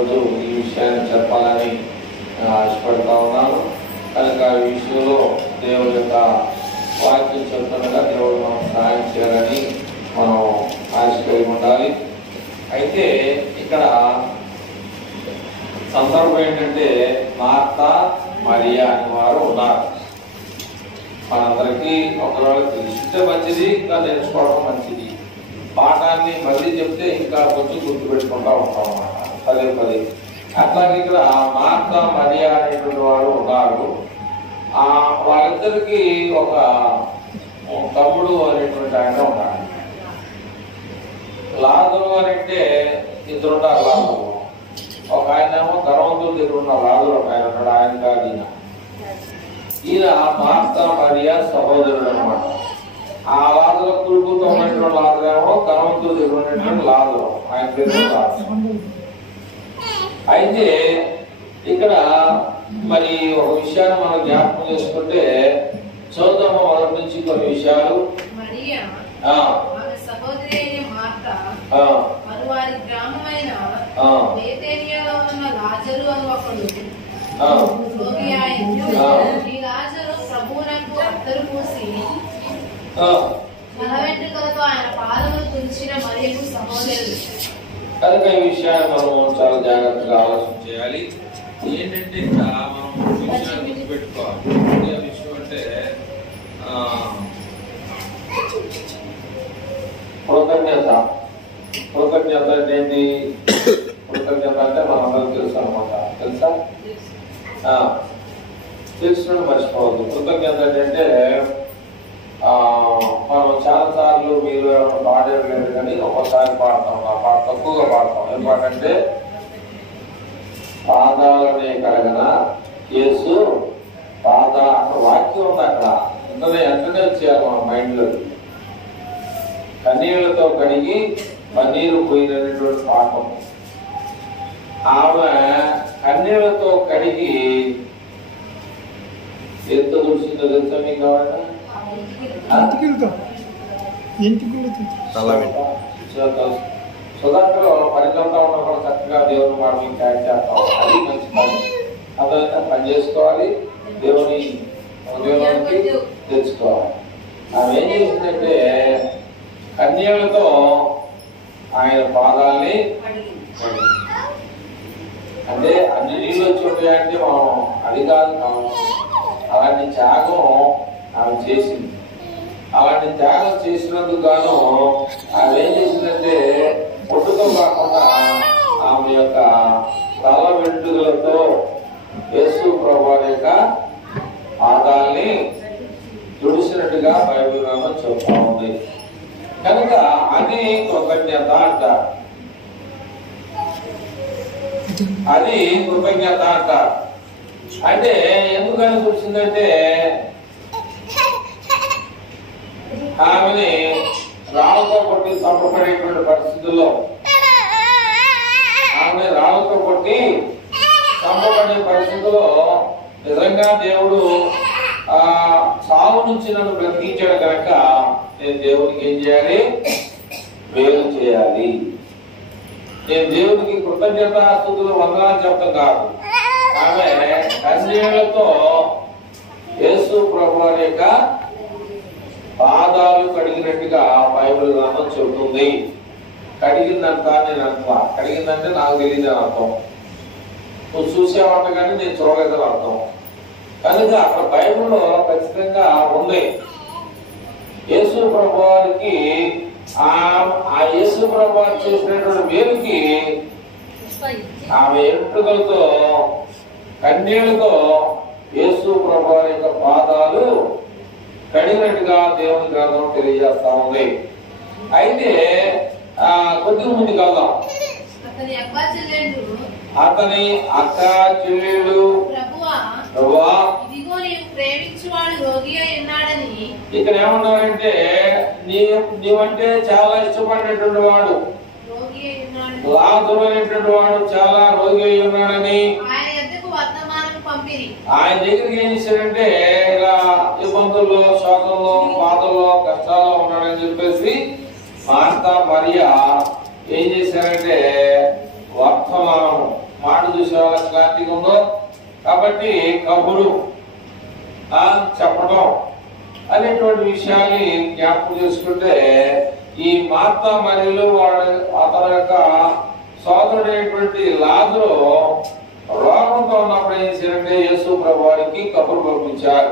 ఈరోజు ఈ విషయాన్ని చెప్పాలని ఆశపడతా ఉన్నాను. కనుక ఈ విషయంలో దేవుడి యొక్క వాక్యం చెప్తుండగా దేవుడు మనం సహాయం చేయాలని మనం ఆశ కలిగి ఉండాలి. అయితే ఇక్కడ సందర్భం ఏంటంటే మార్తా మరియా అని వారు ఉన్నారు. మనందరికీ ఒకవేళ తెలిస్తే మంచిది, ఇంకా నేర్చుకోవడం మంచిది. పాఠాన్ని మళ్ళీ చెప్తే ఇంకా కొంచెం గుర్తుపెట్టుకుంటా ఉంటాం అన్నమాట పదే పదే. అట్లాగే ఇక్కడ మార్తా మరియా అనేటువంటి వారు ఉన్నారు. వారిద్దరికి ఒక తమ్ముడు అనేటువంటి ఆయన ఉన్నాడు. లాజరు అని అంటే ఇద్దరున్నారు. లాజరు ఒక ఆయన ఏమో ధనవంతుల దగ్గర ఉన్న లాజరు ఒక ఆయన ఉన్నాడు. ఆయన కాదు ఈయన మార్తా మరియా సహోదరుడు అనమాట. ఆ లాజరు కురుకుతో ఉన్నటువంటి లాజరు ఏమో ధనవంతుల దగ్గర ఉన్నటువంటి లాజరు, ఆయన పేరు లాజరు. అయితే ఇక్కడ మరి ఒక విషయాన్ని మనం జ్ఞాపకం చేసుకుంటే చూద్దాము మొదటి నుంచి కొన్ని విషయాలు. వారి గ్రామమైన బేతేనియాలో ఉన్న లాజరు అని ఒకడు రోగి ఆయను. ఈ లాజరు ప్రభువునకు అత్తరు పూసి తల వెంట్రుకలతో ఆయన పాదములు తుంచిన మరియకు సహోదరుడు. కనుక ఈ విషయాన్ని మనం చాలా జాగ్రత్తగా ఆలోచన చేయాలి. ఏంటంటే ఇక్కడ మనం విషయాన్ని గుర్తుపెట్టుకోవాలి. ఏ విషయం అంటే కృతజ్ఞత. కృతజ్ఞత అంటే ఏంటి? కృతజ్ఞత అంటే మనందరం తెలుసు అనమాట. తెలుసా? తెలుసుకుని మర్చిపోవద్దు. కృతజ్ఞత ఏంటంటే మనం చాలా సార్లు మీరు పాడేయలేదు కానీ ఒకసారి పాడతాం. ఆ పాట తక్కువగా పాడతాం. ఏం పాట అంటే పాదాలనే కలగన యేసు పాద. అక్కడ వాక్యం ఉంది. అక్కడ వెంటనే వచ్చేయాలి మన మైండ్లో. కన్నీళ్లతో కడిగి పన్నీరు పోయినటువంటి పాఠం. ఆమె కన్నీళ్లతో కడిగి ఎంత తుడిచిందో తెలుసా మీకు? కావాలంటే సుధాకర్ పనికంతా ఉన్నప్పుడు చక్కగా దేవుని మాట మీకు క్యాచ్ చేస్తాం. అది మంచి పని. అదంతా పని చేసుకోవాలి, దేవుని ఉద్యోగానికి తెచ్చుకోవాలి. ఆమె ఏం చేసిందంటే కన్యలతో ఆయన పాదాలని అంటే అన్ని నీళ్ళు వచ్చి ఉంటాయంటే మనం అది కాదు. అలాంటి త్యాగం ఆమె చేసింది. అలాంటి త్యాగం చేసినందుకు గాను ఆమె ఏం చేసిందంటే పుట్టుతో కాకుండా ఆమె యొక్క తల వెంట్రుకలతో యేసు ప్రభువు యొక్క పాదాలని తుడిసినట్టుగా బైబిల్ గ్రంథం చెప్తా ఉంది. కనుక అది కృతజ్ఞత అంటారు. అది కృతజ్ఞత అంటారు. అంటే ఎందుకని చూసిందంటే ఆమెని రాళ్ళతో కొట్టి చంపబడేటువంటి పరిస్థితుల్లో, ఆమె రాళ్ళతో కొట్టి చంపబడే పరిస్థితుల్లో నిజంగా దేవుడు సాగు నుంచి నన్ను బ్రతికించాడు కనుక నేను దేవునికి ఏం చేయాలి? మేలు చేయాలి. నేను దేవునికి కృతజ్ఞతాస్తుతులు వందనాలు చెప్తాం కాదు. ఆమె కన్యలతో యేసు ప్రభువు యొక్క పాదాలు కడిగినట్టుగా బైబిల్ గ్రంథం చెబుతుంది. కడిగిందంట నేను అంటా. కడిగిందంటే నాకు తెలియదు అని అర్థం. నువ్వు చూసేవాట కానీ నేను చూడలేదని అర్థం. కనుక అక్కడ బైబిల్లో ఖచ్చితంగా ఉంది. యేసు ప్రభువారికి ఆ యేసు ప్రభువారు చేసినటువంటి మేలుకి ఆమె ఎంట్రుకలతో కన్నీళ్లతో యేసు ప్రభువారి యొక్క పాదాలు కడిగినట్టుగా దేవుని గ్రంథం తెలియజేస్తా ఉంది. అయితే కొద్దిగా ముందుకు వెళ్దాం. అతని అక్క చెల్లెళ్ళు ఇక్కడ ఏమన్నారంటే నీవంటే చాలా ఇష్టపడినటువంటి వాడు, లాజరు అనేటువంటి వాడు చాలా రోగి అయి ఉన్నాడని ఆయన దగ్గరికి ఏం చేశాడంటే ఇలా ఇబ్బందుల్లో, శోకంలో, బాధల్లో, కష్టాల్లో ఉన్నాడని చెప్పేసి మార్తా మరియా ఏం చేశారంటే వర్తమానం మాట చూసే వాళ్ళకి క్లారిటీగా ఉందో. కాబట్టి కబురు చెప్పడం అనేటువంటి విషయాన్ని జ్ఞాపకం చేసుకుంటే, ఈ మార్తా మరియలు అతని యొక్క సోదరుడైనటువంటి లాజరు రోగంతో ఉన్నప్పుడు ఏం చేశారంటే యేసు ప్రభు వారికి కబురు పంపించారు.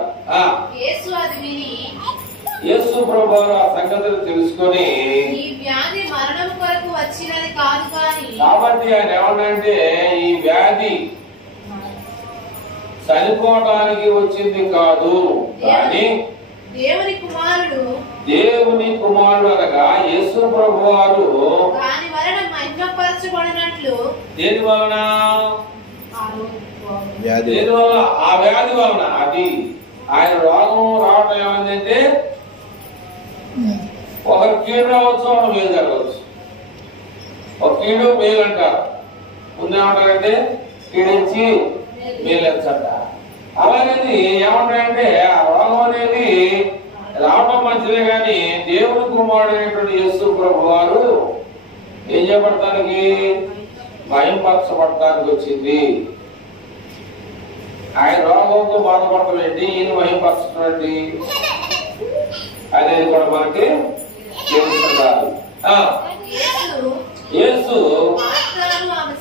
యేసు ప్రభు వారు ఆ సంగతిని తెలుసుకొని కాబట్టి ఆయన ఏమన్నంటే ఈ వ్యాధి చనిపోవడానికి వచ్చింది కాదు, కానీ దేవుని కుమారుడు అనగా యేసు ప్రభు వారు దేని వలన ఆ వ్యాధి వలన అది ఆయన రోగం రావడం ఏమైందంటే ఒక కీడు రావచ్చు, ఒక మేలు జరగవచ్చు. ఒక కీడు మేలు అంటారు, ముందేమంటారంటే కీడించి మేలంట. అలాగని ఏమంటారంటే ఆ రోగం అనేది రావడం మంచిదే, కానీ దేవుని కుమారుడైనటువంటి యేసు ప్రభు వారు ఏం చేయబడటానికి మహింపరచబడటానికి వచ్చింది. ఆయన రోగంతో బాధపడటం ఏంటి, ఈయన మహింపరచడం ఏంటి అనేది కూడా మనకి తెలుస్తున్నారు. యేసు మార్తను ఆమె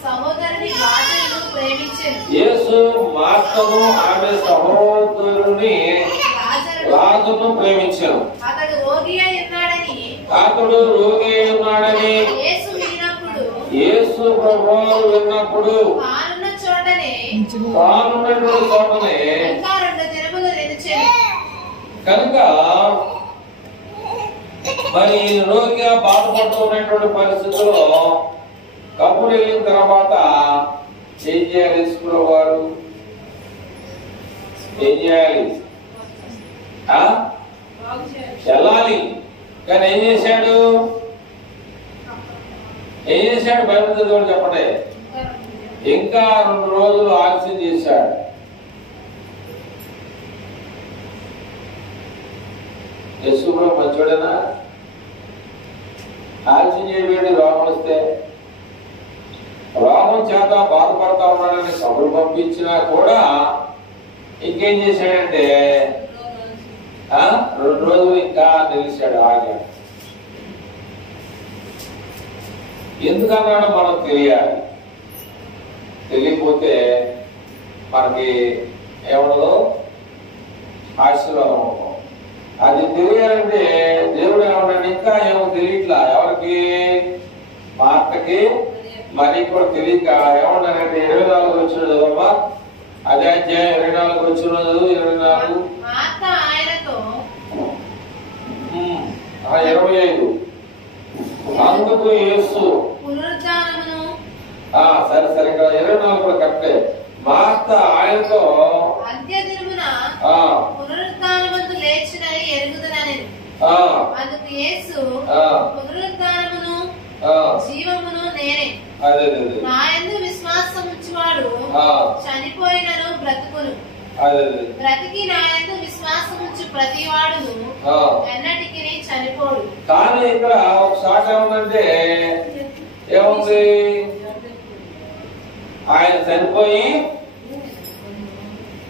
సహోదరుని లాజరును ప్రేమించాను. అతడు రోగి అయి ఉన్నాడని యేసు ప్రభువు విన్నప్పుడు తానున్నటువంటి చోటనే కనుక మరి రోగిగా బాధపడుతున్నటువంటి పరిస్థితుల్లో కబురు వెళ్ళిన తర్వాత ఏం చేయాలి? స్కూల్ వారు ఏం చేయాలి? వెళ్ళాలి. కానీ ఏం చేశాడు? బైబిల్ చదివాడు చెప్పండి. ఇంకా 2 రోజులు ఆలస్యం చేశాడు. యశుభ్రం మంచోడేనా? ఆలస్యం చేయబడి రోగం వస్తే రోగం చేత బాధపడతా ఉన్నాడని కబురు పంపించినా కూడా ఇంకేం చేశాడంటే 2 రోజులు ఇంకా నిలిచాడు, ఆగాడు. ఎందుకన్నాడో మనం తెలియాలి. తెలియకపోతే మనకి ఏమన్నదో ఆశీర్వాదం అవుతాం. అది తెలియాలంటే దేవుడు ఏమన్నాడు, ఇంకా ఏమో తెలియట్లా ఎవరికి? మార్తకి. మరి కూడా తెలియక ఏమన్నాడంటే 24 వచ్చిన చదవమ్మా, అదే అధ్యాయం 24 వచ్చిన 24 25. అందుకు యేసు సరే సరే ఇక్కడ 24 కూడా కరెక్టే. మార్త ఆయనతో జీవమును నేనే, నాయందు విశ్వాసం ఉంచువాడు చనిపోయినను బ్రతుకును, బ్రతికి నాయందు విశ్వాసం ఉంచు ప్రతివాడు ఎన్నటికి చనిపోడు. కానీ ఇక్కడ ఒక సాట ఏముందంటే ఏముంది? ఆయన చనిపోయి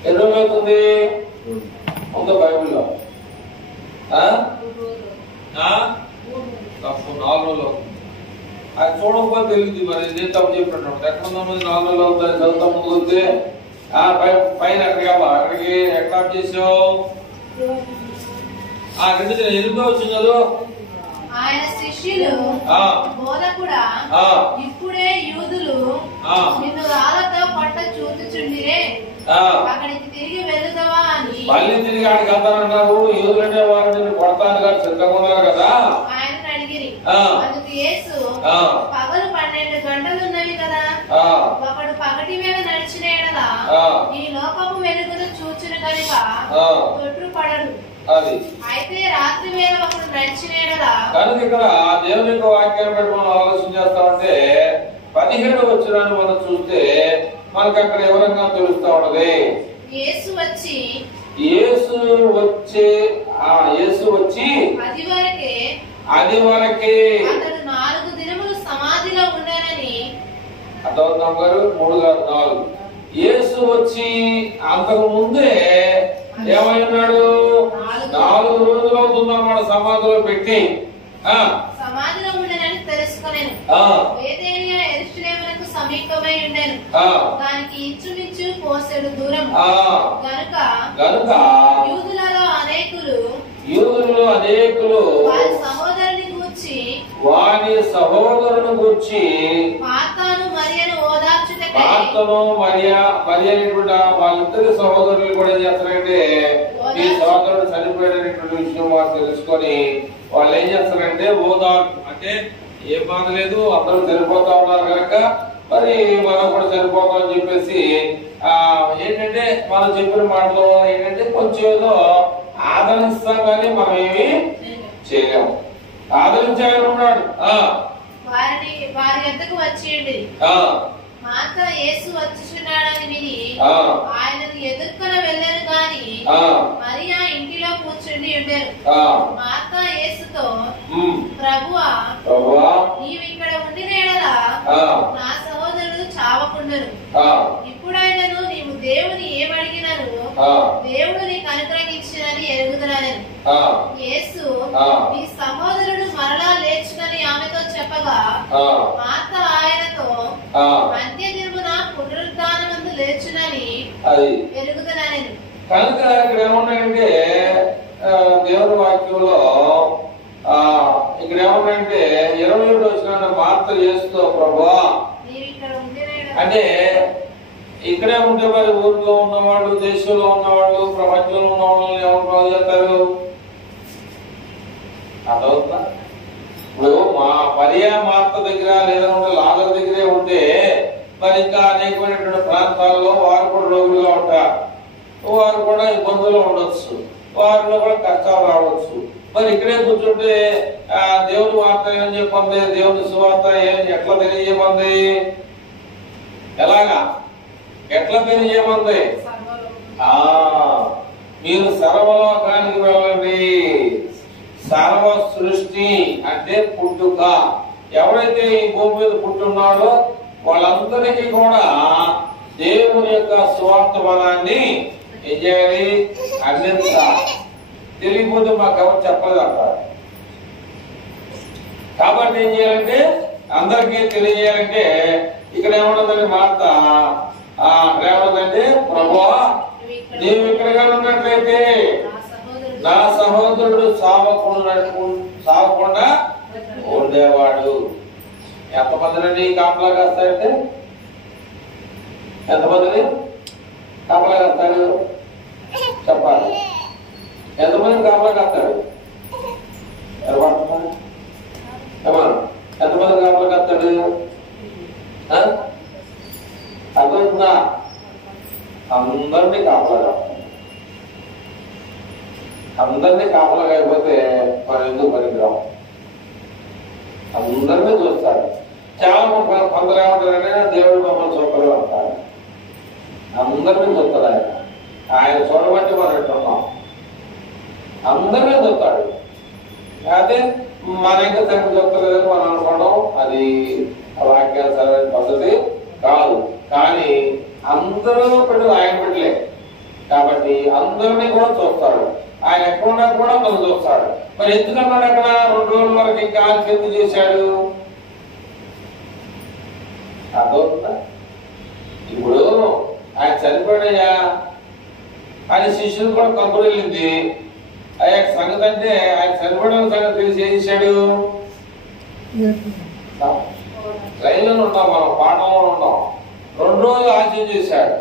ఎన్ని రోజులు అవుతుంది? ఉందో బైబిల్లో తప్పు 4 రోజులు అవుతుంది. అది చూడకపోతే తెలియదు. మరి నేను తప్పు చెప్పినట్టు ఎక్కడ 4 రోజులు అవుతుంది చదువుతా ముందుకు వస్తే పైన అక్కడికి ఎక్కడ చేసావు? 8వ వచ్చింది చదువు. ఆయన శిష్యులు బోధకుడా, ఇప్పుడే యూదులు నిన్ను రాళ్లతో పట్ట చూచుచుండిరే, అక్కడికి తిరిగి వెళ్తావా అని. మళ్ళీ తిరిగి ఆడికి వెళ్తానన్నారు. యూదులంటే వారు నిన్ను కొడతాను కదా, సిద్ధంగా ఉన్నారు కదా. ఆయన అడిగిరి. అందుకు యేసు, పగలు 12 గంటలు ఉన్నవి కదా, ఒకడు పగటి వేళ నడిచిన ఎడలా ఈ లోకపు వెలుగును చూచును కనుక తొట్రుపడడు. అయితే రాత్రి వేళ ఒకడు నడిచిన ఎడలా. కనుక ఇక్కడ దేవుని యొక్క వాక్యాన్ని బట్టి మనం ఆలోచన చేస్తామంటే 17వ వచనాన్ని మనం చూస్తే మనకు అక్కడ ఎవరంగా తెలుస్తా ఉన్నది. యేసు వచ్చి అది వరకే అతడు 4 దినములు సమాధిలో ఉండనని అర్థమవుతాం గారు 3-4. యేసు వచ్చి అంతకు ముందే ఏమైనాడు? 4 రోజులు అవుతుందన్నమాట సమాధిలో పెట్టి. సమాధిలో ఉండనని తెలుసుకొనేను. బేతేనియా యెరూషలేమునకు సమీపమై ఉండెను. దానికి ఇంచుమించు కోసెడు దూరం. గనుక యూదులలో అనేకులు వారి సహోదరుని గూర్చి మార్తాను మరియను ఓదార్చుటకై వాళ్ళిద్దరి సహోదరులు కూడా ఏం చేస్తారంటే ఈ సహోదరుడు చనిపోయినటువంటి విషయం వాళ్ళు తెలుసుకొని వాళ్ళు ఏం చేస్తారంటే ఓదార్చు, అంటే ఏ బాధ లేదు, అందరూ చనిపోతా ఉన్నారు కనుక మరి మనం కూడా చనిపోతాం అని చెప్పేసి ఏంటంటే మనం చెప్పిన మాటలో ఏంటంటే కొంచెం ఏదో ఆదరిస్తాం కానీ మనం ఏమి చేయలేము. ఆదరించాలనుకున్నాడు. వారి వద్దకు వచ్చేయండి. మార్త యేసు వచ్చుచున్నాడని విని ఆయనను ఎదుర్కొని వెళ్ళారు గాని మరియా ఇంటిలో కూర్చుండి ఉండేరు. మార్త యేసుతో, ప్రభువా, నీవు ఇక్కడ ఉండిన యెడల నా సహోదరుడు చావకుండును. ఇప్పుడైనను నీవు దేవుని ఏమడిగినను దేవుడు నీకు అనుగ్రహించినని ఎరుగుదుననెను. యేసు, నీ సహోదరుడు మరలా లేచునని ఆమెతో చెప్పగా మార్త ఆయనతో, అంత్యదినమున పునరుద్ధానమందు లేచునని ఎరుగుదుననెను. కనుక ఇక్కడ ఏమన్నాయంటే దేవుని వాక్యంలో ఇక్కడ ఏమన్నాయంటే 27 వచ్చిన మార్త యేసుతో, ప్రభువా, అంటే ఇక్కడే ఉంటే మరి ఊరిలో ఉన్నవాళ్ళు, దేశంలో ఉన్నవాళ్ళు, ప్రపంచంలో ఉన్నవాళ్ళు ఏమంటారు చేస్తారు? అదవుతుందా? ఇప్పుడు మా మరియా మార్త దగ్గర లేదంటే లాజరు దగ్గరే ఉంటే మరి ఇంకా అనేకమైనటువంటి ప్రాంతాల్లో వారు కూడా రోగులుగా ఉంటారు, వారు కూడా ఇబ్బందులు ఉండొచ్చు, వారిలో కూడా కష్టాలు రావచ్చు. మరి ఇక్కడే కూర్చుంటే దేవుని వార్త ఏం చెప్పండి, దేవుని సువార్త ఎట్లా తెలియజేయమంది? ఎలాగా ఎట్లా తెలియజేయమంది? మీరు సర్వలోకానికి వెళ్ళండి. సర్వ సృష్టి అంటే పుట్టుక, ఎవరైతే ఈ భూమి మీద పుట్టున్నాడో వాళ్ళందరికీ కూడా దేవుని యొక్క స్వార్థ బలాన్ని ఏం చేయాలి? అందించాలి. తెలియకపోతే మాకు ఎవరు చెప్పలేదు అంటారు. కాబట్టి ఏం చేయాలంటే అందరికీ తెలియజేయాలంటే ఇక్కడ ఏమన్నదండి మార్త? ఏమన్నదంటే, ప్రభువా, నీవు ఇక్కడ ఉన్నట్లయితే నా సహోదరుడు సావకుండా ఉండేవాడు. ఎంతమందిని కాపలా కాస్తాడంటే ఎంతమందిని కాపలా కాస్తాడు చెప్పాలి. ఎంతమందిని కాపలా కాస్తాడు? ఎంతమంది కాపలా కాస్తాడు? అర్థమవుతుందా? అందరినీ కాపలా కాస్తాడు. అందరినీ కాపలా కాకపోతే మనం ఎందుకు పనికిరాం? అందరినీ చూస్తాడు. చాలా కొందరు ఏమంటారంటే దేవుడు మమ్మల్ని చూపలు అంటారు. అందరినీ చూస్తాడు ఆయన. ఆయన చూడబట్టి మనం ఎట్టున్నాం. అందరినీ చూస్తాడు. అయితే మన ఇంకా తండ్రి చూస్తలేదని మనం అనుకోవడం అది వాక్యానుసారమైన పద్ధతి కాదు. కానీ అందరూ బిడ్డలు ఆయన బిడ్డలే కాబట్టి అందరినీ కూడా చూస్తాడు. ఆయన ఎక్కడున్నా కూడా మనం చూస్తాడు. మరి ఎందుకన్నాడు అక్కడ 2 రోజుల వరకు ఇంకా ఎందుకు చేశాడు? అర్థమవుతుందా? ఇప్పుడు ఆయన చనిపోయాడయ్యా ఆయన శిష్యులు కూడా కబురు వెళ్ళింది. అయ్యా సంగతి అంటే ఆయన చనిపోయిన సంగతి తెలిసి ఏం చేశాడు? ట్రైన్లో ఉంటాం, మనం పాఠంలో ఉంటాం. 2 రోజులు ఆలస్యం చేశాడు.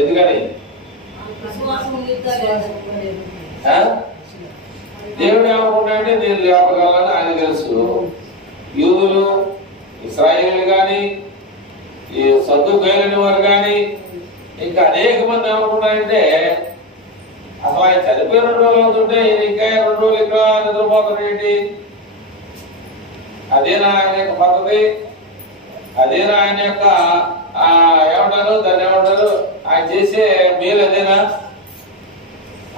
ఎందుకని? దేవుడు ఏమనుకుంటాడంటే నేను లేపగలని ఆయన తెలుసు. యూదులు, ఇశ్రాయేలు గాని, ఈ సద్దుకైలని వారు గాని ఇంకా అనేక మంది ఏమనుకుంటారంటే అసలు ఆయన చనిపోయి 2 రోజులు అవుతుంటే ఇంకా 2 రోజులు ఇక్కడ నిద్రపోతాడు ఏంటి? అదేనా ఆయన యొక్క పద్ధతి? అదేనా ఆయన యొక్క ఏమంటారు దాన్ని ఏమంటారు ఆయన చేసే మేలు? అదేనా?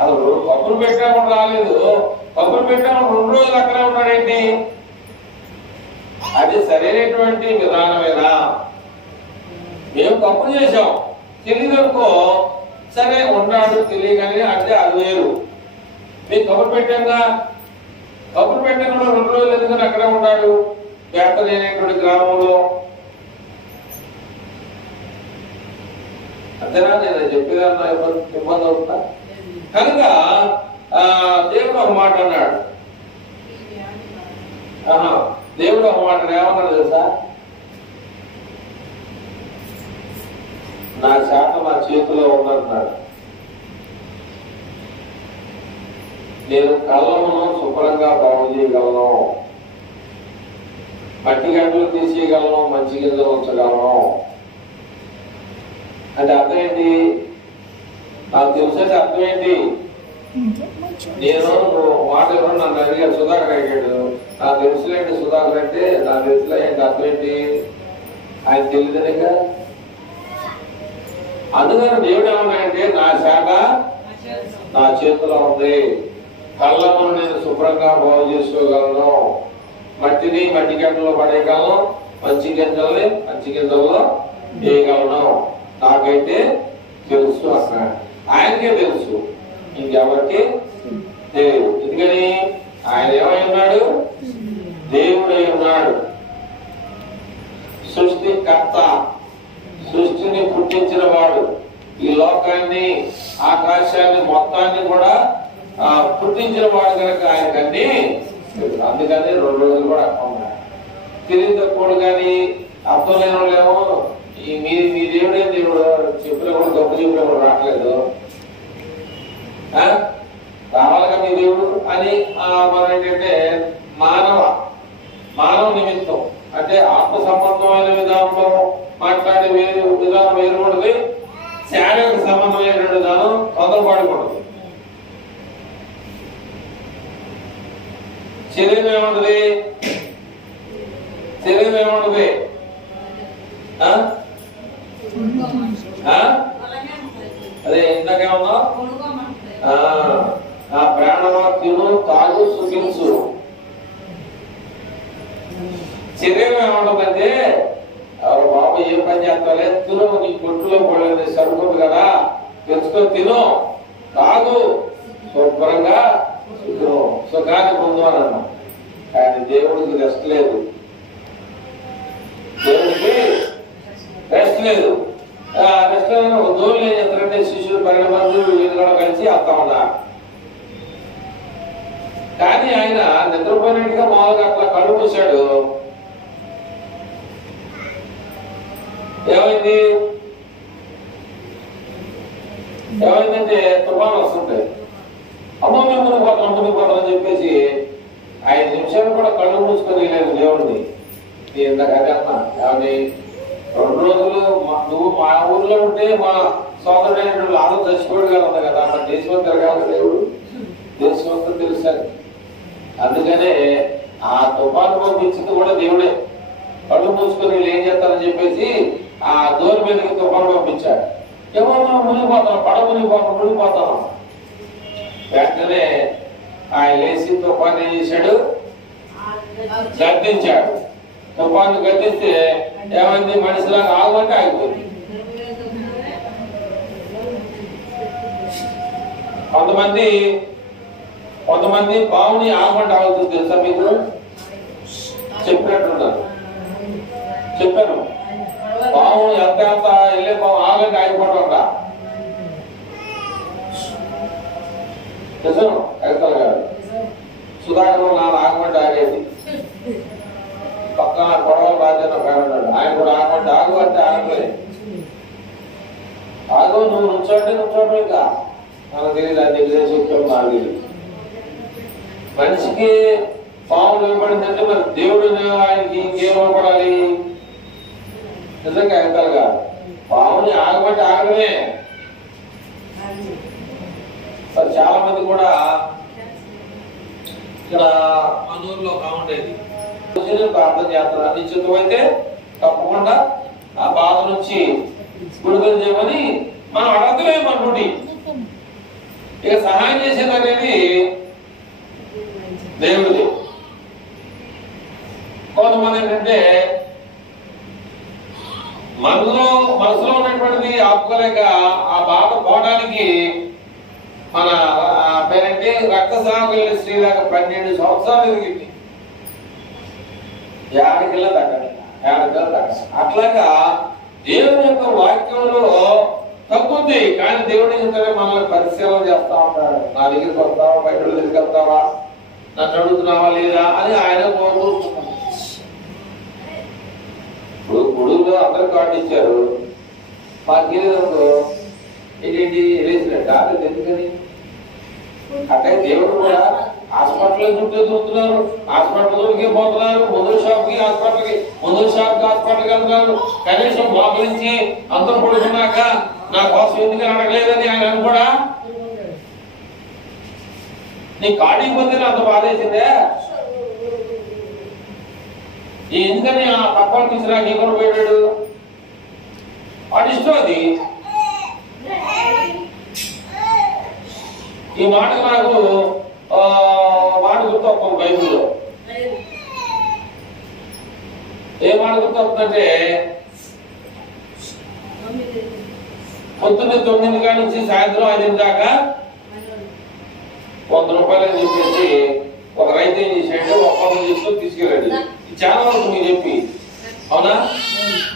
అసలు కబురు పెట్టినప్పుడు రాలేదు, కబురు పెట్టినప్పుడు 2 రోజులు అక్కడే ఉన్నాడేంటి? అది సరైనటువంటి విధానమేనా? మేము తప్పు చేశాం తెలియదనుకో, సరే ఉన్నాడు తెలియగానే అంటే అది వేరు. మేము కబురు పెట్టాక 2 రోజులు ఎందుకని అక్కడే ఉన్నాడు బేతనీ అనేటువంటి గ్రామంలో. అంతేనా? నేను చెప్పేదన్నా ఇబ్బంది అవుతుందా? కనుక దేవుడు ఒక మాట అన్నాడు. దేవుడు ఒక మాట ఏమన్నాడు తెలుసా? నా శాఖ నా చేతిలో ఉందన్నాడు. నేను కళ్ళమును శుభ్రంగా బాగు చేయగలను, మట్టి గంటలు తీసేయగలను, మంచి గింజలు ఉంచగలను. అంటే అర్థం ఏంటి? నాకు తెలిసేది అర్థం ఏంటి? నేను మాట ఎవరు నన్ను అడిగాడు, సుధాకర్ అడిగాడు, నాకు తెలుసులేండి సుధాకర్ అంటే, నాకు తెలుసులే ఏంటి అర్థం ఏంటి? ఆయన తెలియదనిగా. అందుకని దేవుడు ఏమన్నాయంటే, నా శాఖ నా చేతిలో ఉంది, కళ్ళమును నేను శుభ్రంగా బాగు చేసుకోగలను, మట్టిని మట్టి గంటలో పడేయగలను, మంచి గింజల్లో వేయగలను. నాకైతే తెలుసు అన్నాడు. ఆయనకే తెలుసు, ఇంకెవరికి తెలియదు. ఎందుకని ఆయన ఏమై ఉన్నాడు? దేవుడై ఉన్నాడు, సృష్టికర్త, సృష్టిని పుట్టించిన వాడు, ఈ లోకాన్ని ఆకాశాన్ని మొత్తాన్ని కూడా పుట్టించిన వాడు కనుక ఆయనకన్నీ. అందుకని 2 రోజులు కూడా ఉన్నాడు. తెలియదు తక్కువ కానీ అర్థం లేని వాళ్ళేమో మీ దేవుడే దేవుడు చెప్పినా కూడా గొప్ప చెప్పినా కూడా రావట్లేదు, రావాలిగా మీ దేవుడు అని మనం ఏంటంటే మానవ నిమిత్తం అంటే ఆత్మ సంబంధమైన విధానంలో మాట్లాడే విధానం వేరు ఉంటుంది, శారీరక సంబంధమైన విధానం తొందరపడకూడదు. శరీరం ఏముంటది? అదే ఇందాకేమన్నా ఆ ప్రాణమా తిను తాగు సుఖించు. శరీరం ఏమంటుందంటే, బాబు ఏం పని చేస్తాలే, తిను, నీ కొట్టులో పడలేదు సరుకుంది కదా, తెచ్చుకొని తిను, తాగు, శుభ్రంగా సుఖాన్ని పొందు అని అన్నాం. కానీ దేవుడికి రెస్ట్ లేదు, రెస్ట్ లేదు. ఒక దోళ్ళు ఏం చేస్తారంటే శిష్యులు 12 మంది వీళ్ళు కూడా కలిసి వస్తా ఉన్నారు. కానీ ఆయన నిద్రపోయినట్టుగా మామూలుగా అట్లా కళ్ళు మూసాడు. ఏమైందంటే తుఫాను వస్తుంటాయి, అమ్మ మేము మునిగిపోతాం అని చెప్పేసి 5 నిమిషాలు కూడా కళ్ళు మూసుకొని లేదు దేవుడిని. నేను ఇంతకదే అన్నా, ఏమని 2 రోజులు నువ్వు మా ఊర్లో ఉంటే మా సోదరుడైన ఆదం చచ్చిపోయాడు కదా, మన దేశం తిరగాలి దేవుడు, దేశం తెలుసాను. అందుకనే ఆ తుఫాను పంపించింది కూడా దేవుడే. కళ్ళు మూసుకొని వీళ్ళు ఏం చేస్తారని చెప్పేసి ఆ దూరం మీదకి తుఫాను పంపించాడు. ఏమో మనం మునిగిపోతాం, మునిగిపోతాం. వెంటనే ఆయన లేచి తుఫాను ఏం చేశాడు? గద్దించాడు. తుఫాను గద్దిస్తే ఏమైంది? మనిషిలాగా ఆగమంటే ఆగిపోయింది. కొంతమంది పావుని ఆగమంటే ఆగుతుంది తెలుసా మీకు? చెప్పినట్టున్నారు, చెప్పాను. పాము ఎంత వెళ్ళే పాము ఆగంటే ఆగిపోవడం నిజం. కవితలు గారు సుధాకర్ నాన్న ఆగమంటే ఆగేది. పక్కన కొడవలు రాజన్న ఉన్నాడు, ఆయన కూడా ఆగమంటే ఆగు అంటే ఆగలేదు. ఆగు, నువ్వు నుంచోండి ఇంకా మనకు తెలియదు, అది తెలియదు చెప్పాము, నాకు తెలియదు. మనిషికి పాములు ఇవ్వబడిందంటే మరి దేవుడు ఆయనకి ఇంకేమవ్వబడాలి? నిజంగా కవితలుగా పాముని ఆగమంటే ఆగడమే. చాలా మంది కూడా ఇక్కడ మన ఊర్లో బాగుండేది ప్రార్థన చేస్తారు, నిశ్చితమైతే తప్పకుండా ఆ బాధ నుంచి విడుదల చేయమని మనం అడగలే మన డ్యూటీ. ఇక సహాయం చేసేది అనేది దేవుడిది. కొంతమంది ఏంటంటే ఏంటంటే మనసులో ఉన్నటువంటిది ఆపుకోలేక ఆ బాధ పోవడానికి మన పేరంటే రక్తస్రావం కలిగిన స్త్రీలాగా 12 సంవత్సరాలు ఎదిగింది. 50 కిలో తగ్గదు. అట్లాగా దేవుని యొక్క వాక్యంలో తగ్గుద్ది. కానీ దేవుడు ఏంటంటే మనల్ని పరిశీలన చేస్తా ఉంటాడు. నా దగ్గరికి వస్తావా, బయట దగ్గరికి వస్తావా, నన్ను అడుగుతున్నావా లేదా అని ఆయన కోరుకుంటున్నాడు. ఇప్పుడు గుడుగులో అందరు కార్డు ఇచ్చారు, మాకేదో ఏంటి వేసినట్ట ఎందుకని అంటే దేవుడు కూడా హాస్పిటల్ చుట్టూ తిరుగుతున్నారు, హాస్పిటల్కి పోతున్నారు, మందుల షాప్కి హాస్పిటల్కి వెళ్తున్నారు. కనీసం మోకరించి అందరూ పడుకున్నాక నా కోసం ఎందుకు అడగలేదని ఆయన కూడా నీ కార్డు ఇబ్బంది అంత బాధేసిందే ఎందుకని ఆ తప్పని తీసి నాకు ఎక్కడ పోయాడు వాటి ఇష్టం. అది ఈ మాట నాకు మాట గుర్తొస్తుంది బైబిల్లో. ఏ మాట గుర్తొస్తుందంటే పొద్దున్న 9 కాడి నుంచి సాయంత్రం 5 దాకా 100 రూపాయలు అని చెప్పేసి ఒక రైతు ఏం చేశాడంటే ఒప్పందం చేసుకొని తీసుకెళ్ళాడు. ఇది చాలా వరకు మీరు చెప్పి అవునా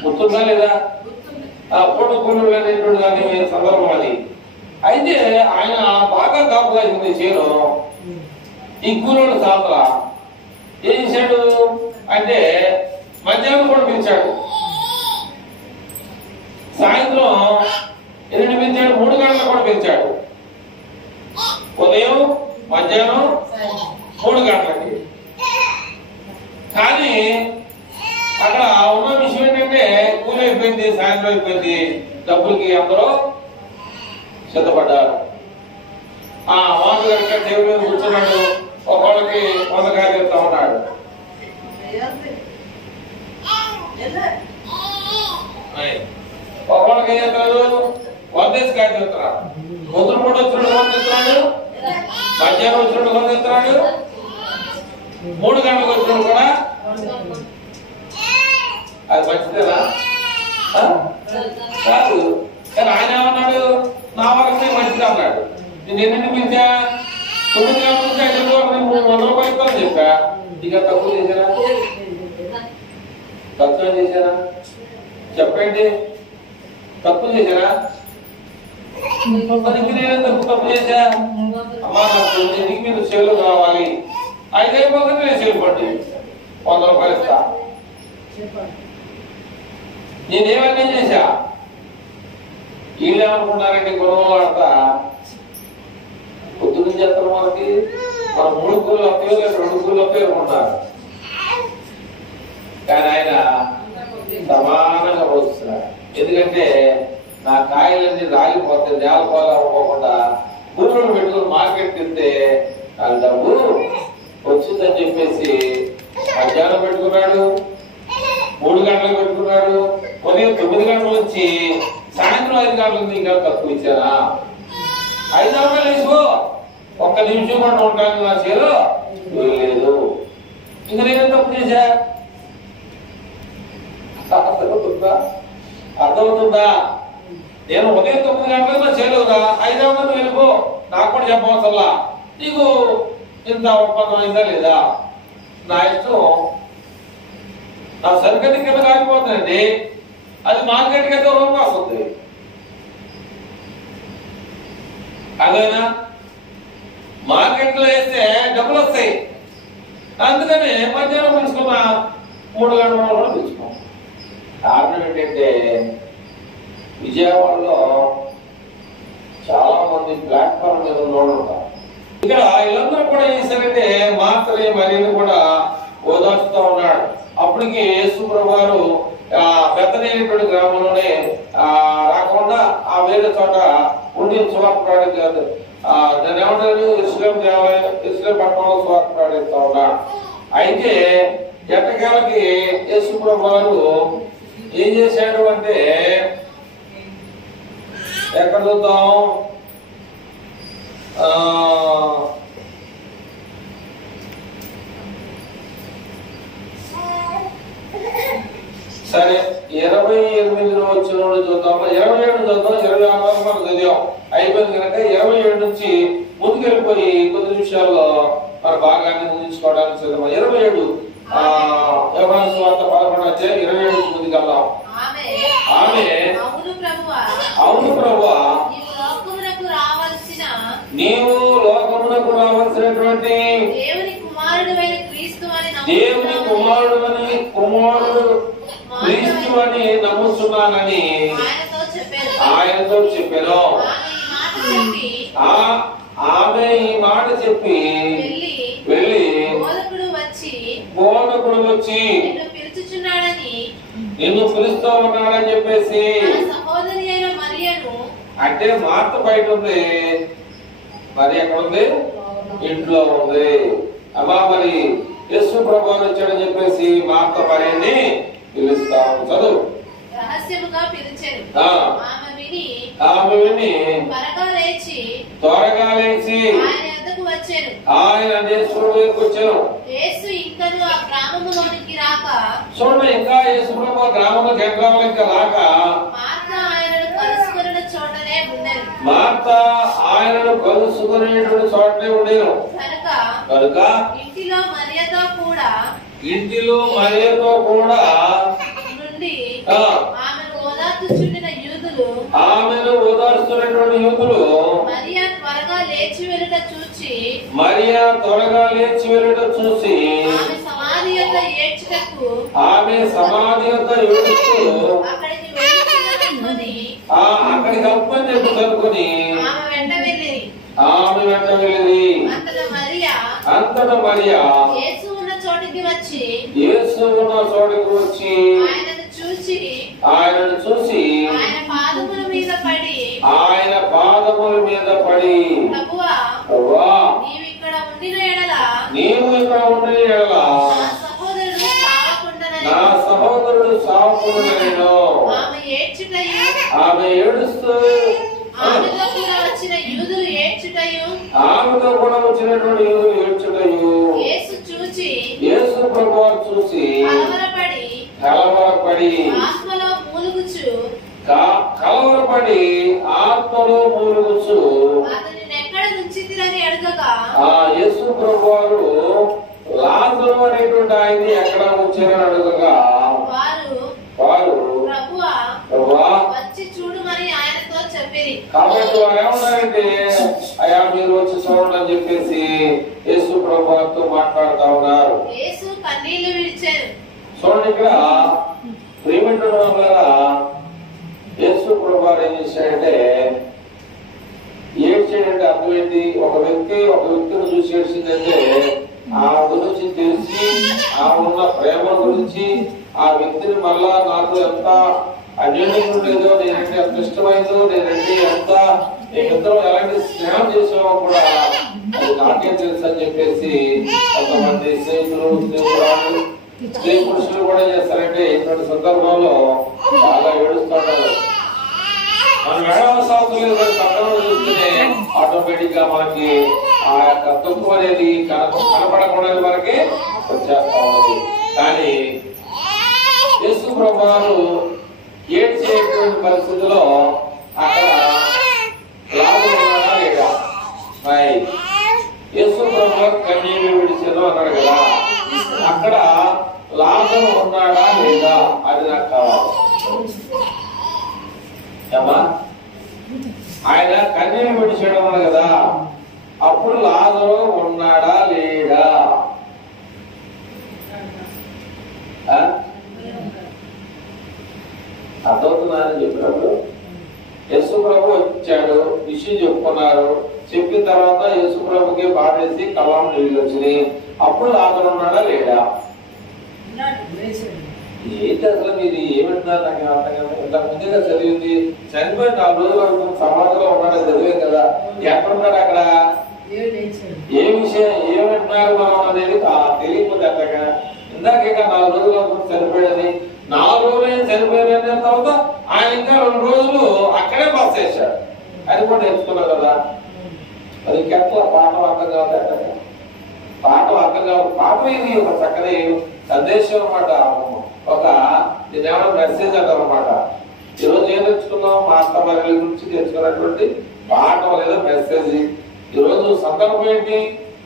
గుర్తుందా లేదా? పూట కూలీలు అనేటువంటి దాని సందర్భం అది. అయితే ఆయన బాగా కాపు కాసింది చేను. ఈ కూలీలు సాతల ఏం చేశాడు అంటే మధ్యాహ్నం కూడా పిలిచాడు, సాయంత్రం 8 పిలిచాడు, 3 గంటలకు కూడా పిలిచాడు. ఉదయం మధ్యాహ్నం 3 గంటలకి. కానీ అక్కడ ఉన్న విషయం ఏంటంటే కూలి అయిపోయింది, సాయంత్రం అయిపోయింది, డబ్బులకి అందరూ సిద్ధపడ్డారు. వాటి కనుక దేవుడి మీద కూర్చున్నాడు, ఒకళ్ళకి 100 కాయలు ఇస్తా ఉన్నాడు. ఒకళ్ళకి ఏం చేస్తున్నాడు 100 కాయలు ఇస్తున్నాడు. పొద్దున పూట వచ్చినట్టు 100 ఇస్తున్నాడు, మధ్యాహ్నం వచ్చినట్టు 100 ఇస్తున్నాడు, 3 గంటలకు వచ్చినట్టు కూడా. అది మంచిదేనా? కాదు. కానీ ఆయన ఏమన్నాడు, నా వరకే మంచిది అన్నాడు. నేను ఎన్ని పిలిచా 9 గంటల నుంచి 5 గంటలకు 100 రూపాయలు ఇస్తాను చెప్పా. ఇక తక్కువ చేశారా? తక్కువ చేశారా? చెప్పండి, తక్కువ చేశారా? మరి నేను తప్పు చేశా? అమ్మా నాకు ఇంటికి మీద సేవలు కావాలి, 5 అయిపోతుంది, నేను సేవ పట్టి 100 రూపాయలు ఇస్తా. నేనేమన్నా చేశా? వీళ్ళేమనుకున్నారంటే గుణంలో ఆడతా పొద్దున్న చేస్తారు. మనకి మన 3 కూలు అప్పయో లేదా 2 కూలు అప్పయో అనుకున్నారు. కానీ ఆయన సమానంగా పోస్తున్నాడు. ఎందుకంటే నా కాయలన్నీ రాలిపోతే నేలపాలు అవ్వకుండా గురువులు పెట్టుకుని మార్కెట్ తింటే నాకు డబ్బు వచ్చిందని చెప్పేసి మధ్యాహ్నం పెట్టుకున్నాడు, 3 గంటలకు పెట్టుకున్నాడు, ఉదయం 9 గంటల నుంచి సాయంత్రం 5 గంటలకు ఇంకా తక్కువ ఇచ్చానా? 5 రూపాయలు వేసుకో, 1 నిమిషం కూడా ఉంటాను నా చేలో లేదు. ఇంకా నేనే తప్పు చేశా? అర్థమవుతుందా? నేను ఉదయం 9 గంటలకు నా చేయలేదురా, 5 గంటలకు వెళ్ళిపో, నాకు కూడా చెప్పవసరలా, నీకు ఇంత ఒప్పందం అయిందా లేదా? నా ఇష్టం. నా సరికది కింద కాలిపోతుందండి, అది మార్కెట్కి అయితే రూపాయి వస్తుంది. అదేనా? మార్కెట్లో వేస్తే డబ్బులు వస్తాయి. అందుకని మధ్యాహ్నం పిలుచుకున్న 3 గంటల కూడా పిలుచుకోం. కారణం ఏంటంటే విజయవాడలో చాలా మంది ప్లాట్ఫామ్ మీద ఉంటారు. ఇక్కడ వీళ్ళందరూ కూడా ఏం చేశారంటే మాత్రమే మరీని కూడా ఓదార్చుతూ ఉన్నాడు. అప్పటికి యేసు ప్రభు గారు బెతనేటువంటి గ్రామంలోనే రాకుండా ఆ వేరే చోట ఉండి సువార్త ప్రకటించారు. దాన్ని ఏమంటారు, ఇస్లాం దేవాలయం, ఇస్లాం పట్టణంలో సువార్త ప్రకటిస్తా ఉన్నాడు. అయితే ఎట్టకేలకి యేసు ప్రభు గారు ఏం చేశాడు అంటే, ఎక్కడ చూద్దాం, వచ్చిన చూద్దాం, 27 చూద్దాం. 26 వరకు మనం చదివాం, అయిపోయింది కనుక 27 నుంచి ముందుకెళ్ళిపోయి కొద్ది నిమిషాల్లో మన భాగాన్ని ముగించుకోవడానికి చదివాం. 27 యోహాను సువార్త 11వ అధ్యాయం 27 నుంచి ముందుకెళ్దాం. ఆమె అవును ప్రభువా, నీవు లోకమునకు రావాల్సినటువంటి దేవుని కుమారుడు క్రీస్తు అని నమ్ముతున్నానని ఆయనతో చెప్పాను. ఆమె ఈ మాట చెప్పి వెళ్ళి బోధకుడు వచ్చి నిన్ను పిలుస్తూ ఉన్నాడని చెప్పేసి, అంటే మార్త బయట ఉంది, మరి ఎక్కడ ఉంది? ఇంట్లో ఉంది. అమ్మా మరి యేసు ప్రభువు వచ్చాడని చెప్పేసి మార్త మరియని పిలుస్తాం. చదువు. ఆమె విని త్వరగా లేచి ఆయన యేసు దగ్గరికి వచ్చాను. చూడండి, ఇంకా యేసు ప్రభు గ్రామంలోకి ఎక్కడం ఇంకా రాక మార్త ఆయనను కలుసుకునేటువంటి చోటనే ఉండేను కనుక ఇంటిలో మరియతో కూడా ఆమెను ఓదార్చుతున్నటువంటి యూదులు మరియా త్వరగా లేచి వెళ్ళుట చూసి ఆమె సమాధి యొక్క ఏడుస్తూ అక్కడికి అప్పని చెప్పి కనుక్కొని ఆమె వెంట వెళ్ళింది. అంతటా మరియా యేసు ఉన్న చోటికి వచ్చి ఆయనను చూసి ఆయన పాదముల మీద పడి ప్రభువా, నీవు ఇక్కడ ఉండిన ఎడల నా సహోదరుడు సావకుండాను. ఆమె ఏడుస్తూ ఆమెతో కూడా వచ్చినటువంటి యూదులు ఏడ్చుటయు యేసు ప్రభువును చూసి కలవరపడి ఆత్మలో మూలుగుచు యేసు ప్రభువారు లాజరు అనేటువంటి ఆయన్ని ఎక్కడ ఉంచారని అడగగా వారు కాబట్టి వారు ఏమన్నారంటే, అయ్యా మీరు వచ్చి చూడండి అని చెప్పేసి యేసు ప్రభువుతో మాట్లాడుతా ఉన్నారు. చూడండి, ఇక్కడ ప్రియమైన వాళ్ళ యేసు ప్రభువు ఏం చేశాడంటే, ఏడ్చాడంటే అర్థం ఏంటి? ఒక వ్యక్తిని చూసి ఏడ్చిందంటే ఆ గురించి తెలిసి ఆ ఉన్న ప్రేమ గురించి ఆ వ్యక్తిని మళ్ళా నాకు ఎంత అన్యోన్యం ఉండేదో, నేనంటే ఎంత ఇష్టమైందో, నేనంటే ఎంత మేమిద్దరం ఎలాంటి స్నేహం చేసామో కూడా అది నాకేం తెలుసు అని చెప్పేసి కొంతమంది స్త్రీ పురుషులు కూడా చేస్తారంటే ఇటువంటి సందర్భంలో బాగా ఏడుస్తుంటారు. మనం ఏడవసరం లేదు, పక్కన చూస్తేనే ఆటోమేటిక్ గా మనకి ఆ యొక్క దుఃఖం అనేది కనపడకుండా మనకి వచ్చేస్తా ఉన్నది. కానీ యేసు ప్రభువు ఏడ్చేటువంటి పరిస్థితిలో అక్కడ లాజరు ఉన్నాడా లేడా? యేసు ప్రభువు కన్నీళ్లు విడిచాను అన్నాడు కదా, అక్కడ లాజరు ఉన్నాడా లేదా అది నాకు కావాలి. ఏమా ఆయన కన్నీళ్లు విడిచాడు అన్నాడు కదా, అప్పుడు లాజరు ఉన్నాడా లేడా? అర్థవుతున్నారని చెప్పినప్పుడు యేసు ప్రభు వచ్చాడు, విషయం చెప్పుకున్నారు. చెప్పిన తర్వాత యేసు ప్రభుకి బాధేసి కళ్ళం నీళ్ళు వచ్చినాయి. అప్పుడు లాజరు ఉన్నాడా లేడా? ఏంటి అసలు మీరు ఏమంటున్నారు? నాకు అర్థం కదా. ఇంతకు ముందుగా చదివింది చనిపోయి 4 రోజుల వరకు సమాధిలో ఉన్నాడని చదివాం కదా. ఎక్కడున్నాడు అక్కడ? ఏ విషయం ఏమంటున్నారు మనం అనేది తెలియకపోతే అట్టగా ఇందాక 4 రోజుల వరకు చనిపోయాడని, 4 రోజులు చనిపోయిన తర్వాత ఆయన ఇంకా 2 రోజులు అక్కడే బస చేశాడు. అది కూడా నేర్చుకున్నావు కదా. అది ఇంకెట్లా పాఠం అర్థం కాదు, పాఠం అర్థం కాదు. పాఠం ఇది ఒక చక్కని సందేశం అన్నమాట. ఒక ఇదేమన్నా మెసేజ్ అంటారు అన్నమాట. ఈరోజు ఏం తెచ్చుకున్నాం? మార్తా మరియల గురించి తెచ్చుకున్నటువంటి పాఠం లేదా మెసేజ్. ఈరోజు సందర్భం ఏంటి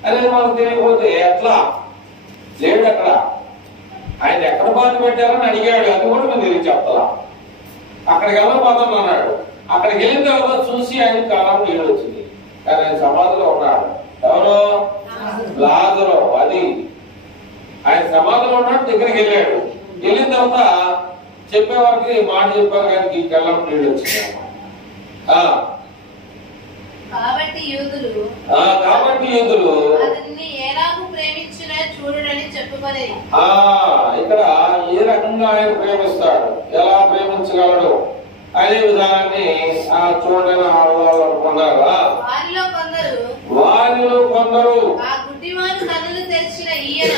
అనేది మనకు తెలియకపోతే ఎట్లా? లేడు అక్కడ. ఆయన ఎక్కడ బాధ పెట్టారని అడిగాడు, అది కూడా మేము తిరిగి చెప్తా. అక్కడికి వెళ్ళబోతాను అన్నాడు. అక్కడికి వెళ్ళిన తర్వాత చూసి ఆయన కాలం నీళ్ళు వచ్చింది, కానీ ఆయన సమాధిలో ఉన్నాడు. ఎవరు? లాజరు. అది ఆయన సమాధిలో ఉన్నాడు, దగ్గరికి వెళ్ళాడు. వెళ్ళిన తర్వాత చెప్పే వరకు మాట చెప్పారు, కానీ ఈ కళ్ళం నీళ్ళు వచ్చింది. కాబట్టి యూదులు అతన్ని ఎలాగూ ప్రేమించినా చూడని చెప్పుకొని ఇక్కడ ఏ రకంగా ఆయన ప్రేమిస్తాడు, ఎలా ప్రేమించగలడు అనే విధానాన్ని చూడని అనుకున్నారు. వారిలో కొందరు ఆ గుడ్డివాని కన్నులు తెరిచిన ఈయన,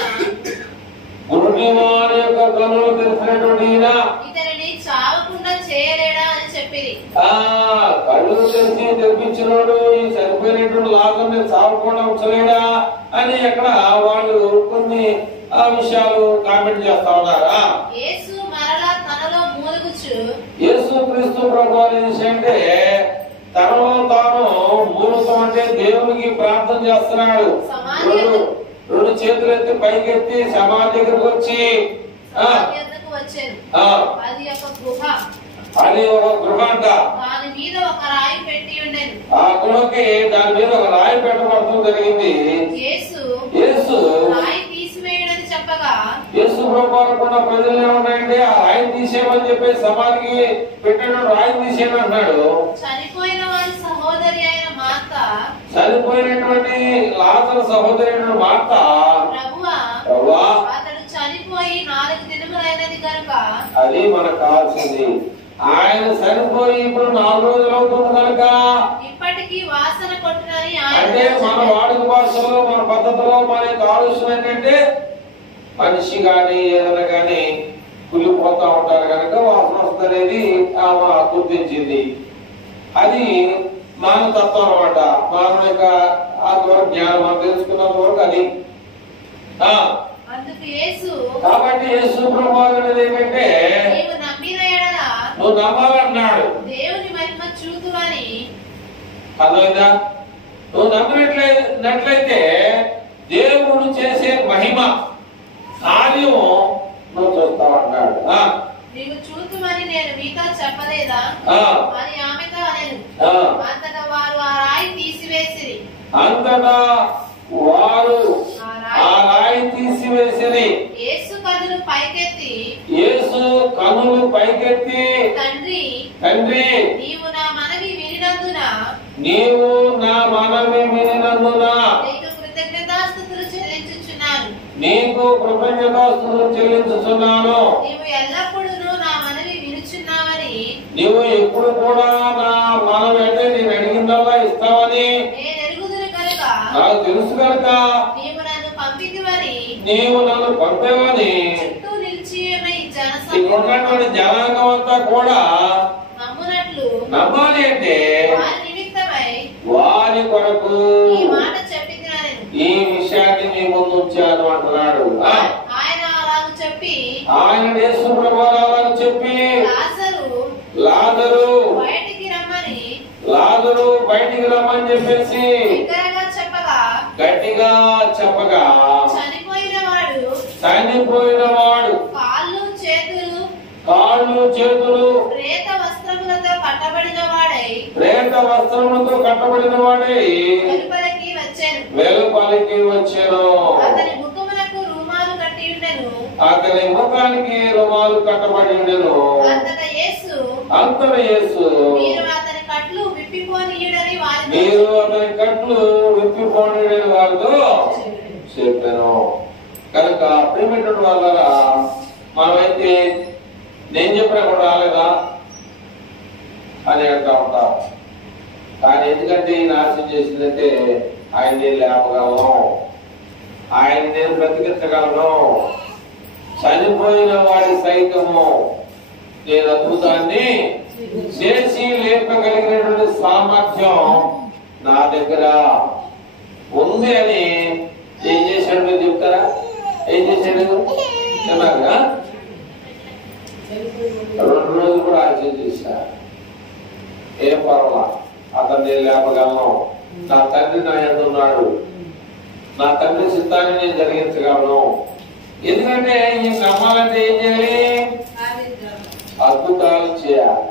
గుడ్డివాని యొక్క కన్నులు తెరిచినటువంటి ఈయన ఇతనిని చావకుండా చేయలేడా అని చెప్పింది. కళ్ళు తెరిచి తెరిపించినోడు ఈ చనిపోయినటువంటి లాజరుని చావకుండా ఉంచలేడా అని అక్కడ వాళ్ళు కొన్ని విషయాలు కామెంట్ చేస్తా ఉన్నారా. యేసు మరలా తనలో మూలుగుచు, యేసు క్రీస్తు ప్రభువు అంటే తనలో తాను మూలుగం అంటే దేవునికి ప్రార్థన చేస్తున్నాడు. రెండు చేతులు ఎత్తి పైకెత్తి సమాధి దగ్గరకు వచ్చి అది ఒక గృహ అంట. దాని మీద ఒక రాయి పెట్టి ఉండేది. ఆ గృహకి దాని మీద ఒక రాయి పెట్టబడటం జరిగింది. యేసు రాయి తీసివేయడని చెప్పగా యేసు ప్రభువుకున్న ప్రజలు ఏమన్నాయంటే ఆ రాయిని తీసేయమని చెప్పి సమాధికి పెట్టిన రాయిని తీసేయమని అన్నాడు. చనిపోయిన వారి సహోదరి అయిన మార్త, చనిపోయినటువంటి లాజరు సహోదరి అయిన మార్త, ప్రభువా అతడు చనిపోయి 4 దినములైనది కనుక, అది మనకు కావాల్సింది. ఆయన చనిపోయి ఇప్పుడు 4 రోజులు అవుతుంది కనుక ఇప్పటికీ వాసన కొట్టునని అంటే మన వాడుక భాషలో మన పద్ధతిలో మనకి ఆలోచన ఏంటంటే మనిషి గాని ఏదైనా గాని కుళ్ళిపోతా ఉంటారు కనుక వాసన వస్తుందనేది ఆమె గుర్తించింది. అది మానవ తత్వం అనమాట. మానవ యొక్క ఆత్మవరకు జ్ఞానం మనం తెలుసుకున్నంత వరకు అది. కాబట్టి యేసు ప్రభువు అనేది ఏంటంటే నువ్వు నమ్మాలన్నాడు. దేవుని మహిమ చూతువని అర్థమైందా? నువ్వు నమ్మినట్లయితే దేవుడు చేసే మహిమ కార్యము నువ్వు చూస్తావు అన్నాడు. నీవు చూతుమని నేను మీతో చెప్పలేదా అని ఆమెతో అనెను. అంతటా వారు ఆ రాయి తీసివేసిరి. అంతటా వారు ఆ రాయి తీసివేసిరి. యేసు కన్నులు పైకెత్తి తండ్రి నీవు నా మనవి వినినందున నీకు కృతజ్ఞతాస్తుతులు చెల్లించుచున్నాను. నీవు ఎల్లప్పుడూ నా మనవి వినుచున్నావని, నీవు ఎప్పుడు కూడా నా మనవి అంటే నేను అడిగిందల్లా ఇస్తావని నేను ఎరుగుదును కనుక నాకు తెలుసు కనుక నీవు నన్ను పంపితివని, నీవు నన్ను పంపేవని చుట్టూ నిలిచి ఉన్నటువంటి జనాంగం అంతా కూడా నమ్మునట్లు నమ్మాలి. అంటే వారి నిమిత్తమై వారి కొరకు ఈ మాట చెప్పినాను, ఈ విషయాన్ని మీ ముందు ఉంచాను అంటున్నాడు. ఆయన అలాగ చెప్పి యేసు ప్రభువు అలాగ చెప్పి లాజరు బయటికి రమ్మని చెప్పేసి గట్టిగా చెప్పగా చనిపోయిన వాడు కాళ్ళు చేతులు ప్రేత వస్త్రములతో కట్టబడిన వాడై వెలుపలికి వచ్చెను. అతని ముఖమునకు రుమాలు కట్టి ఉండెను. అతని ముఖానికి రుమాలు కట్టబడి ఉండెను. అంతటా యేసు మీరు అతని కట్లు విప్పిపోనీయుడని వారితో చెప్పాను. కనుక ప్రేమటువంటి వాళ్ళ మనమైతే నేను చెప్పినా కూడా రాలేదా అని అంటా ఉంటాం. కానీ ఎందుకంటే ఈయన ఆశ చేసిందంటే ఆయన నేను లేపగలను, ఆయన నేను బ్రతికించగలను, చనిపోయిన వాడి సైతము నేను అద్భుతాన్ని చేసి లేపగలిగినటువంటి సామర్థ్యం నా దగ్గర ఉంది అని ఏం చేశాడు మీరు చెప్తారా? ఏం చేశాడు? 2 రోజులు కూడా ఆశ చేశాడు. నా తండ్రి నా యందు ఉన్నాడు, నా తండ్రి చిత్తాన్ని నేను జరిగించగలను. ఎందుకంటే ఈ నమ్మాలంటే ఏం చేయాలి? అద్భుతాలు చేయాలి.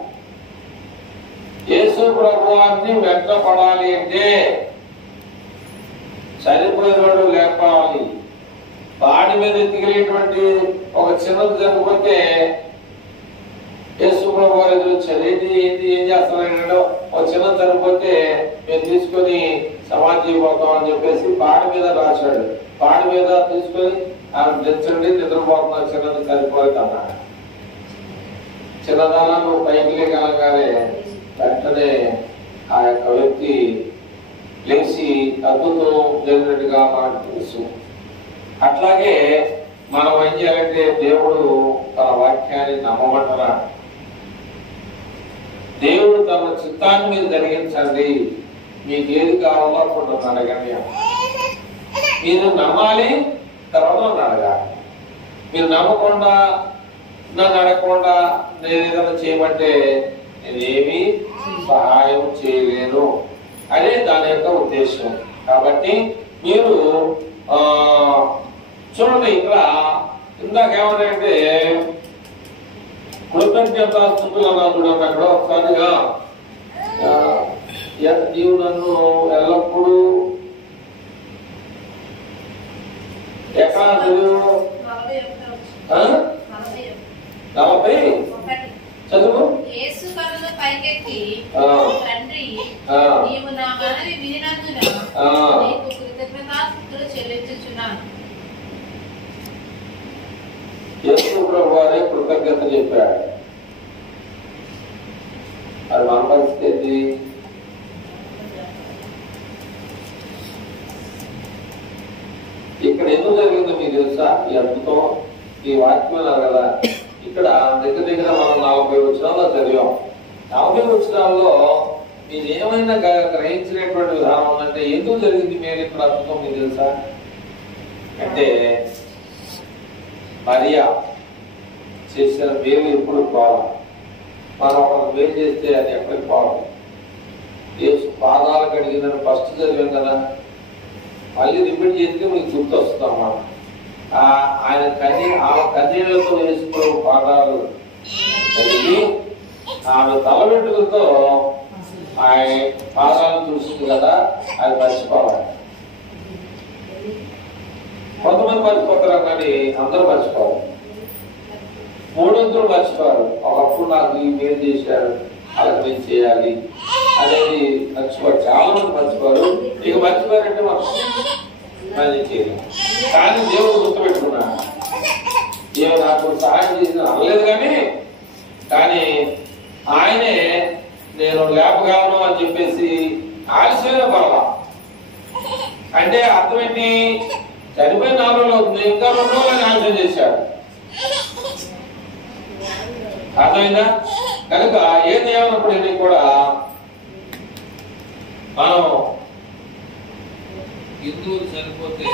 యేసు ప్రభువాన్ని వెంటపడాలి అంటే చనిపోయినవాడు లేపాలి. వాడి మీద ఎత్తికెళ్ళేటువంటి ఒక చిన్నది చనిపోతే యేసు ప్రభు వారు ఎదురొచ్చారు. ఏం చేస్తానంటే ఒక చిన్నది చనిపోతే మేము తీసుకొని సమాధి పోతాం అని చెప్పేసి పాడి మీద రాశాడు. పాడి మీద తీసుకొని ఆమె తెచ్చండి, నిద్రపోతున్నా, చిన్నది చనిపోలేదు అన్నాడు. చిన్నదానా నువ్వు పైకి లేకనగానే వెంటనే ఆ యొక్క వ్యక్తి లేచి అద్భుతం జరిగినట్టుగా మనకు తెలుసు. అట్లాగే మనం ఏం చేయాలంటే దేవుడు తన వాక్యాన్ని నమ్మమంటున్నాడు. దేవుడు తన చిత్తాన్ని మీరు జరిగించండి, మీకు ఏది కావాలో అప్పుడు అడగండి. మీరు నమ్మాలి, తర్వాత నన్ను అడగాలి. మీరు నమ్మకుండా నన్ను అడగకుండా నేను ఏదైనా చేయమంటే నేనేమి సహాయం చేయలేను. అదే దాని యొక్క ఉద్దేశం. కాబట్టి మీరు చూడండి, ఇక్కడ ఇందాకేమంటే కృతజ్ఞతాస్తుతులు అన్నాను చూడండి. అక్కడ ఒకసారిగా నీవు నన్ను ఎల్లప్పుడూ ఎక్కడ నలభై చదువు. యేసు కన్నులు పైకెత్తి, తండ్రి నీవు నా మనవి వినినందున నీకు కృతజ్ఞతాస్తుతులు చెల్లించుచున్నాను. యేసు ప్రభు వారే కృతజ్ఞత చెప్పాడు. అది మన పరిస్థితి ఏంటి? ఇక్కడ ఎందుకు జరిగిందో మీకు తెలుసా? ఈ అద్భుతం, ఈ వాక్యం కదా. ఇక్కడ దగ్గర దగ్గర మనం 40 వచనాల్లో చదివాం. 40 వచనాల్లో మీరు ఏమైనా గ్రహించినటువంటి విధానం ఉందంటే ఎందుకు జరిగింది మీరు ఇక్కడ అద్భుతం మీకు తెలుసా? అంటే మరియా చేసిన మేలు ఎప్పుడు పోవాలి. మనం ఒక మేలు చేస్తే అది ఎక్కడికి పోవాలి? యేసు పాదాలు కడిగిందని ఫస్ట్ చదివాం కదా. మళ్ళీ రిపీట్ చేస్తే మీకు గుర్తు వస్తుంది అన్నమాట. ఆయన ఆమె కన్నీళ్లతో వేసుకున్న పాదాలు కడిగి ఆమె తల వెంట్రుకలతో ఆయన పాదాలు చూసింది కదా. అది మర్చిపోవాలి. కొంతమంది మర్చిపోతారు కానీ అందరూ మర్చిపోవాలి. 300 మర్చిపోరు. ఒకప్పుడు నాకు ఈ మేలు చేశారు, అలా నేను చేయాలి అనేది మర్చిపోరు. చాలా మంది మర్చిపోరు. ఇక మర్చిపోయారంటే మనం చేయలేం. కానీ దేవుడు గుర్తుపెట్టుకున్నాడు. దేవుడు నాకు సహాయం చేసిన అనలేదు కానీ ఆయనే నేను లేపగలను అని చెప్పేసి ఆలస్యమే పర్వాలా. అంటే అర్థం ఏంటి? చనిపోయిన 4 రోజులు అవుతుంది, ఇంకా 2 రోజులు ఆలస్యం చేశాడు. అర్థమైందా? కనుక ఏం చేయాలన్నప్పుడు కూడా మనం హిందువులు చనిపోతే